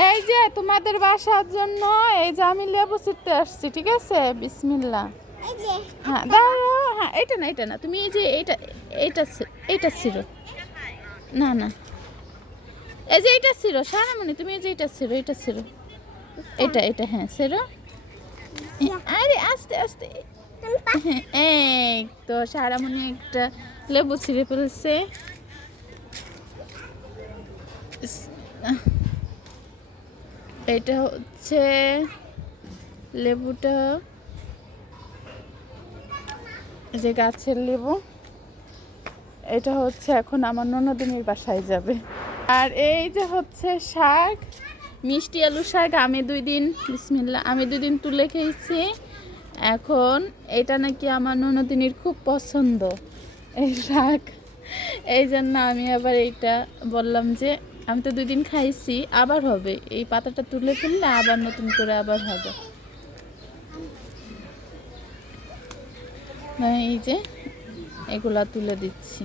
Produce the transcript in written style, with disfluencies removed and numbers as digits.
এই যে তোমাদের বাসার জন্য এই যে আমি লেবু ছিঁড়তে আসছি, ঠিক আছে? বিসমিল্লাহ। হ্যাঁ দাঁড়াও, হ্যাঁ এটা না, তুমি এই যে এইটা ছিঁড়ো। না না, এই যে এইটা ছিঁড়ো সারামণি, তুমি এই যে এটা ছিঁড়ো। এটা হ্যাঁ ছিঁড়ো। আরে আস্তে আস্তে। হ্যাঁ এই তো সারামণি একটা লেবু ছিঁড়ে ফেলছে। এটা হচ্ছে লেবুটা, যে গাছের লেবু। এটা হচ্ছে এখন আমার ননদিনীর বাসায় যাবে। আর এই যে হচ্ছে শাক, মিষ্টি আলু শাক। আমি 2 দিন বিসমিল্লাহ, আমি 2 দিন তুলে খেয়েছি। এখন এটা নাকি আমার ননদিনীর খুব পছন্দ এই শাক, এই জন্য আমি আবার এইটা বললাম যে আমি তো 2 দিন খাইছি, আবার হবে। এই পাতাটা তুলে ফেললে আবার নতুন করে আবার হবে। এই যে এগুলা তুলে দিচ্ছি।